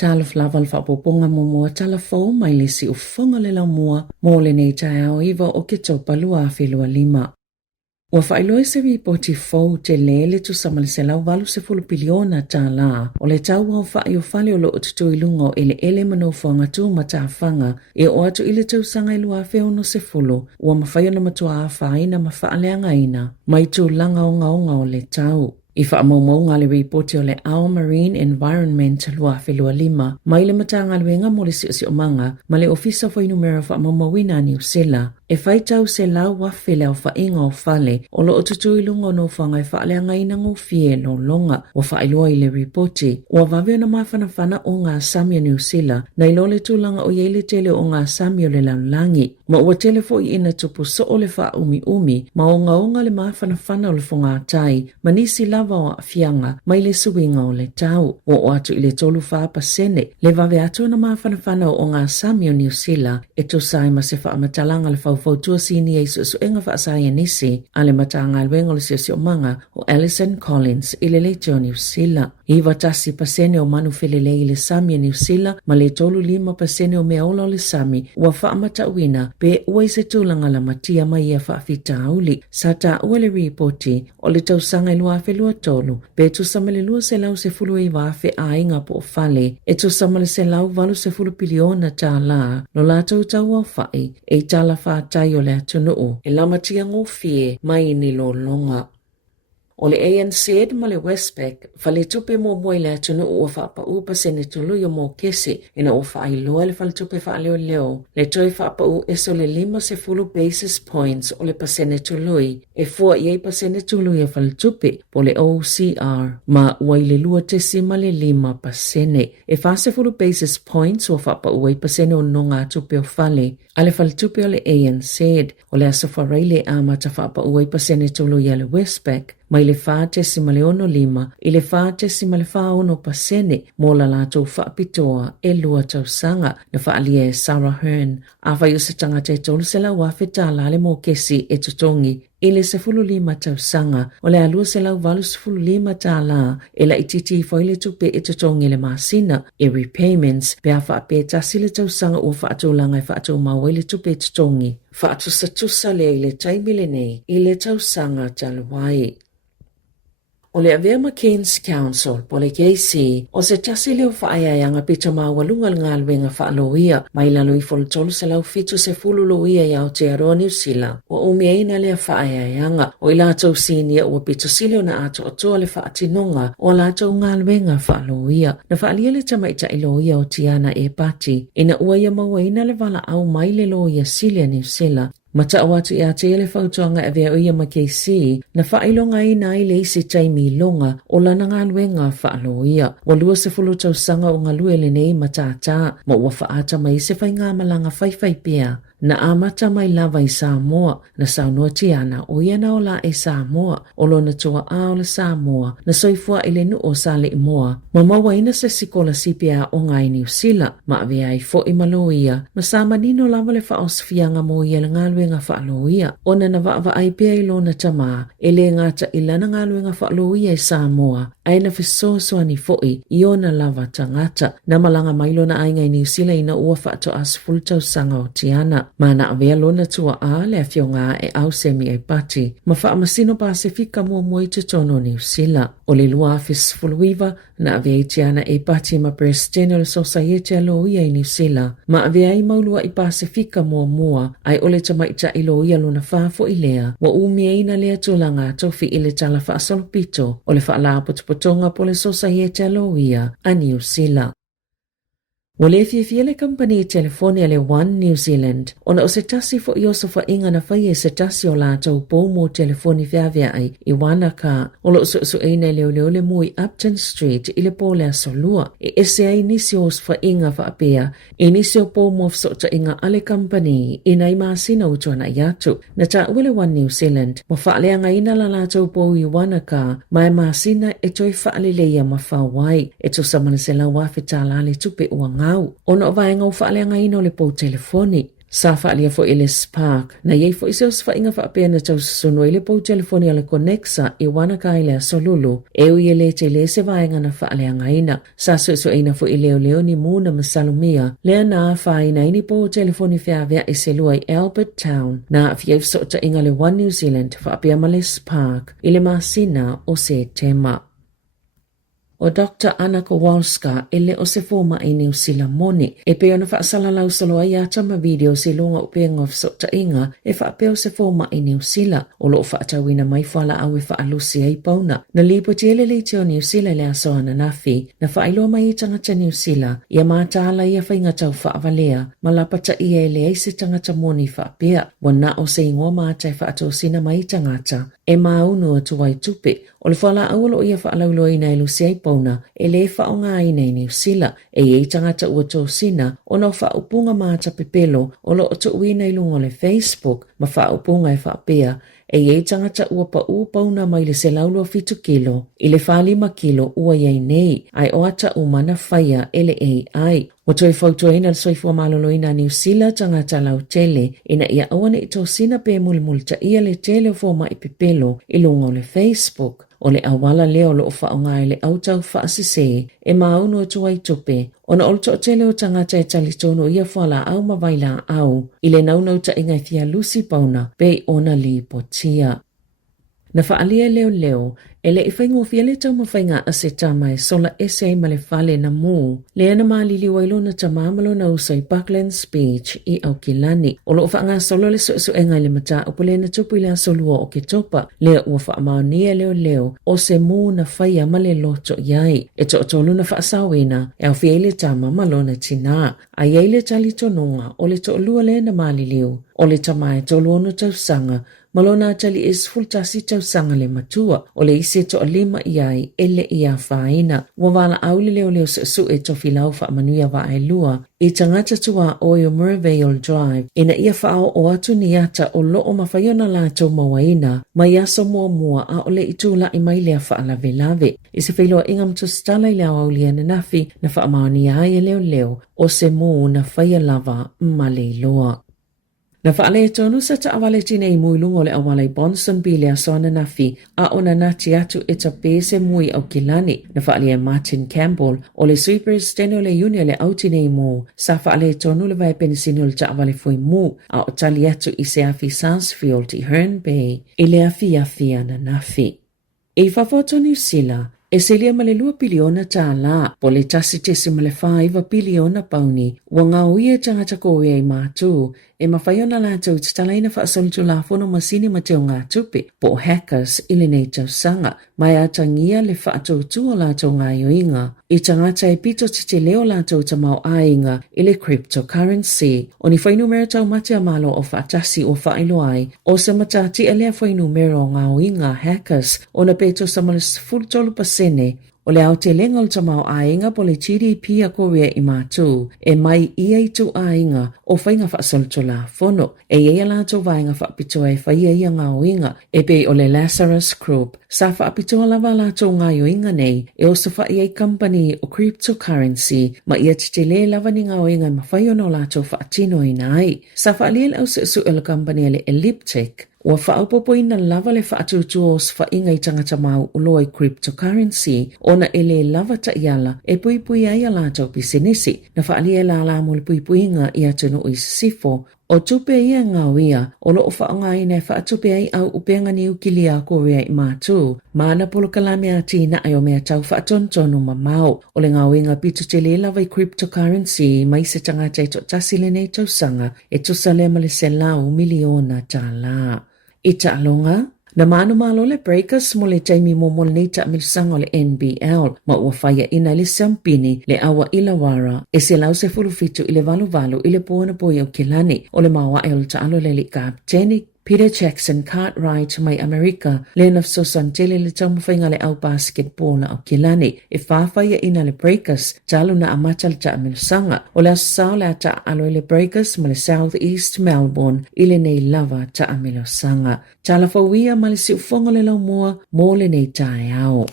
Tala flaval whapoponga momoa tala fau mai le si ufonga le la mua mo le nei tae au iwa o ke taupalua a whelua 5. Ua whailoe se ripoti fau te lele tu samale se lau walu se fulu piliona tā la o le tau au whai o whale o lo tutu ilunga o ele manofanga tu matawhanga e o atu ile tau sanga ilua wheo no se fulu ua mawhaia na matua a whai na mawhaaleanga ina mai tu langa o ngaonga o le tau. I whaamaumau ngā le ripoti o le Our Marine Environment lua whelua 5 mai le matanga luenga mo le si o manga ma le ofisa fo inumera whaamaumawina New Zealand. E whai tau se lau wawhele o whainga o whale o lo tutu ilunga no whangai whaaleanga ina ngō fie no longa o whailua i le ripoti. Ua wawea na mawhanawhana o ngā Sami o New Zealand na ilo le tūlanga o yeile tele o ngā Sami o le laulangi. Ma ua telefo i ina tupu so o le wha umi ma o ngaonga le mawhanawhana o le whonga tai ma nisi lava o afianga mai le suinga o le tau. O atu i le tolu whaapasene le wawe atu na mawhanawhana o ngā Sami o New Zealand e to sai ma se whaamatalanga le fautua sini e su enga whaasaya nisi ale matanga alwenga le sio manga o Alison Collins i le leitio New Zealand. Iwa tasi pasene o manu whelele i le Sami New Zealand ma le tolu 5% o mea ola o le Sami ua whaamatauina pe ua i se tūlanga la matia mai ia whaafita auli. Sa ta ua le ripoti o le tausanga ilua whelua tolu pe tu samale lua se lau se fulu i wafe a inga po o fale e tu samale se lau valu se fulu piliona ta la no la tau au whai e tala whaatai o le atunuu e la matia ngō fie mai ni lo longa. O le ANZ ma le Westpac, whale tupe mō moe le atunu ua whaapa upa sene tulu yo mō kesi ina o whaailoa le whale tupe whaaleo leo. Le toi whaapa u eso le 50 basis points o le pasene tului e fua iei pasene tului e whale tupe po le OCR ma uai le lua tesi ma le 5%. E 50 basis points o whaapa uai pasene o nonga tupe o whale. Ale whale tupe o le ANZ o le asafarai le amata whaapa uai pasene tului e le Westpac. Mai le whātesi ma le 5 i le whātesi ma le 5% mō la lātou whaapitoa e lua tausanga na whaalia e Sarah Hearn. A whai o se tangata e tolu se lau whawheta la le mō kesi e tutongi i le 15 tausanga o le alua se lau valu 15 tā la e la ititi fo le tupe e tutongi le masina e repayments pe a whaapetasi le tausanga o whaatolanga e whaatou maua le tupe e tutongi. Whaatusa le i le taimile nei i le tausanga taluai. O le Avea McCain's Council, po le KC, o se tasi leo whaaiaianga pita mawalunga ngā luenga whaaloia, mai lalo i folotolu se lau fitu se fulu loia i Aotearoa New Zealand, o umeina lea whaaiaianga, o i lātou sinia ua pita sileo na ato atoa le whaatinonga, o lātou ngā luenga whaaloia, na whaalia le tamaita i loia o Tiana e Pati, ina ua ia mawaina le wala au mai le loia Silia New Zealand, Mata awatu i ate ele whautuanga e vea uia McKC na whailonga i nai le isi taimi longa o lana ngā luenga whaaloia. Wa lua se fulu tausanga o ngā lue le nei matata ma ua whaata mai se whai ngā malanga whaiwhai pia. Na amata mai lava i Samoa na saunua Tiana o iana o la e Samoa o lona tua a o le Samoa na soifua i le nu o sa le imoa. Ma mawaina se sikola sipia o ngai New Zealand ma avea i fo i maloia ma sa manino lava le whaosfianga mo i le ngā whaaloia. Ona na wa ai pia i lona tama e le ngata i lana ngā luenga whaaloia i Samoa aina fisosoani foi i ona lava tangata na malanga mailona ainga i New Zealand ina ua whaato as fultau sanga o Tiana. Mana avea lona tua a le afionga e au semi e pati. Ma wha amasino Pasifika mua mua i te tono New Zealand. O le lua afis fuluiva na avea i Tiana e pati ma Preston o le Society aloia i New Zealand. Ma avea i maulua i Pasifika mua mua ai ole tamaita i loia lona whafo i lea. Wa umia ina lea tūlanga tofi i le tala whaasolopito o le whaala potopotonga po le Society aloia a New Zealand. Wale fiele company telefonia le One New Zealand. Ona o se tasi fo i oso fa inga na fai e se tasi o lātou pōmo telefoni whiawhia ai i Wanaka. O lo so eina leo le mui Upton Street i le pōle a solua. E ese ai nisi os fa inga fa apea. E nisi o pōmo fsota inga ale company i nai maasina utuana iatu. Na ta uele One New Zealand. Mo whaaleanga ina la lātou pō i Wanaka. Mai maasina e toi whaaleleia ma whawai. E to samana se la wawhita lale tupe ua ngā. Ona o vaenga o whaaleanga ino le pou telefoni. Sa faalia fo Ellis Park, na yei fo iseos fa inga fa apea na tau suno ile po telefoni ala konexa i wana ka ile a solulu, e ui ele te le se vaenga na fa alea ngaina. Sa so ina fo ileo leo ni muna masalumia, lea na fa ina ini po telefoni fea vea i selua i Albert Town, na fief so ta inga le One New Zealand fa apea Ellis Park, ile masina o se tema. O Dr. Anna Kowalska ele o se foma i New Zealand moni. E pe ona whaasalalau saloa i atama video se lunga upenga of sota inga e whaapeo se foma i New Zealand. O loo whaatawina mai whala au e whaalusi ai pauna. Na lipo tiele le te o New Zealand le asoa na nafi. Na whaailoa mai i tangata New Zealand. Ia maataala ia whainga tau whaavalea. Malapata ia ele ai se tangata moni whaapea. Wana o se ingoa maatai whaatosina mai tangata. E maunu atu wai tupe. O le whala aualo ia whaalaulo ina ilusi ai pauna, e le whaonga ina i New Zealand, e ei tangata ua tō sina, o no whaupunga māta pepelo, o lo o tō uina ilunga le Facebook, ma whaupunga e whaapea, e ei tangata ua pa pauna mai le se laulo 5 kilo, i le 5 kilo ua iei nei, ai o ata umana whaia ele AI. O toi whautua ina soifua malolo ina New Zealand tangata lau tele, ina ia awane i tō sina pe mulmulta ia le tele foma i pepelo, ilunga o le Facebook. O le awala leo lo whaonga le autau whaasise, e maunu atu ai tupe, ona olto o tele o tangata e talitono ia whala au mawaila au, ile naunau ta ingai thia Lucy Pauna, pe ona li potia. Na whaalia leo, ele i whaingo fiale tau mawhainga a se tama e sola ese ma le whale na mū. Le ana maalili wailo na tamamalo na usa i Parkland Speech i Aukilani. O loo whaanga solo le so engai le mata upule na tupu ile a solua o ke topa. Lea ua whaamaunia leo o se mū na whaia ma le loto iai. E to tolu na whaasawena e au fiale tama malona tina. A iei le tali tononga o le to lua le na maaliliu. O le tamae tolu ono tau sanga. Malona tali is fultasi tau sanga le matua, o le ise to lima iai ele ia whaina. Wawala auli leo su e to filau wha manuia wa ai lua, i tangata tua Oyo Mervale Drive, ina ia whao o atu ni ata o loo mawhaiona la tau mawaina, mai aso mua a ole itula i mai lea wha lave. I se whailoa ingam tu stala i leo aulia na nafi, na wha maoni ai leo, o se mū na whaia lava male loa. Na whaale e tonu sa ta awale tine i muilungo le awale Bonson Bile a soana nafi a ona nati atu e ta pese mui au kilani. Na whaale e Martin Campbell o le sweepers teno le unia le au tine i mu. Sa whaale e tonu le vai penisino le ta awale fui mu a o tali atu i se afi Sarsfield i Herne Bay i le afi na nafi. E whafoto New Zealand, e selia ma le 2 piliona tā la, po le tasi tesi ma le 5 piliona pauni, ua ngā uia tangata koe ai mātū, e mawhaiona la tau titalaina whaasolitu la fono masini ma teo ngā tupe, po hackers ili nei tau sanga, mai atangia le whaatautua la tau ngā yoinga, i tangata e pito tite leo la tau tamau ainga ili cryptocurrency, o ni whainumero tau matia malo o whaatasi o whailo ai, o se matati e lea whainumero ngā oinga hackers, o na peto samalis fultolu pasene, o le au te lenga o tamau ainga po le GDP a Korea i mātū, e mai ia i tu ainga o whainga whaasolto la fono, e ia la tau vainga whaapitoa e whaia ia ngā oinga, e pe o le Lazarus Group, sa whaapitoa lava la tau ngā oinga nei, e o sa whaia i company o cryptocurrency, ma ia te le lava ni ngā oinga ma whaiono la tau whaatino i nai. Sa whaaliel au su e le company le Elliptic, ua whaupopo ina lava le whaatutua o sa whainga i tangata mau uloa i cryptocurrency, ona ele lava ta iala e puipui ai ala tau pisenisi, na whaalia la mo le puipuinga i atunu i sifo, o tupe ia ngawia, o loo whaonga ina e whaatupe ai au upenga ni ukilia a Korea i mātū, maana polo kalame a tina ai o mea tau whaatontonu mamau, o le ngawinga pitu te le lava i cryptocurrency, mai se tangata i to tasile nei tau sanga, e tusale ma le se lau miliona ta la. I ta alonga, na manu malo le Breakers mo le taimi momol nei ta milisanga le NBL, ma ua whaia ina le Sampini le awa Illawarra, e se lau se fulufitu i le valu i le puana poi o Kilani, o le mawa e o le ta alo le li kapteni, Peter Jackson Cartwright mai Amerika, le nafsosan tele le taumawhainga le au basketball au Kilani, e whawhaia ina le Breakers, talu na amata le ta milisanga, o le asao le ta alo le Breakers ma le South East Melbourne, ile nei lava ta milisanga. Tala fawia ma le si ufonga le lau mua, mo le nei tae au.